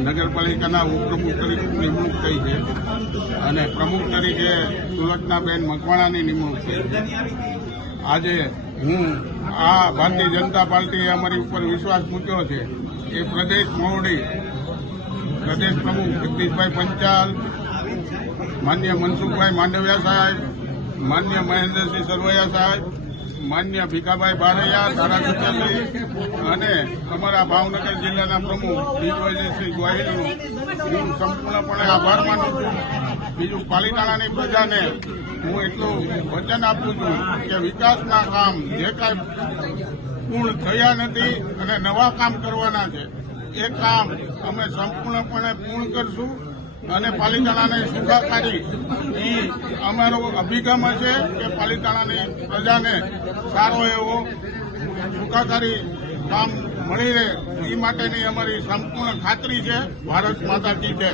નગરપાલિકાના ઉપપ્રમુખ તરીકે નિમણૂક થઈ છે અને પ્રમુખ તરીકે સુલક્ષણાબેન મકવાણાની નિમણૂક થઈ છે. આજે હું આ ભારતીય જનતા પાર્ટીએ અમારી ઉપર વિશ્વાસ મૂક્યો છે એ પ્રદેશ મોવડી પ્રદેશ પ્રમુખ જગદીશભાઈ પંચાલ, માન્ય મનસુખભાઈ માંડવિયા સાહેબ, માન્ય મહેન્દ્રસિંહ સરવૈયા સાહેબ, માન્ય ભીખાભાઈ બારૈયા ધારાસભ્યશ્રી અને અમારા ભાવનગર જિલ્લાના પ્રમુખ દિગ્વિજયસિંહ ગોહિલનો હું સંપૂર્ણપણે આભાર માનું છું. બીજું પાલિતાણાની પ્રજાને હું એટલું વચન આપું છું કે વિકાસના કામ જે કાંઈ પૂર્ણ થયા નથી અને નવા કામ કરવાના છે એ કામ અમે સંપૂર્ણપણે પૂર્ણ કરશું અને પાલિતાણાને સુખાકારી એ અમારો અભિગમ છે કે પાલિતાણાની પ્રજાને સારો એવો સુખાકારી કામ મળી રહે એ માટેની અમારી સંપૂર્ણ ખાતરી છે. ભારત માતા કી જય.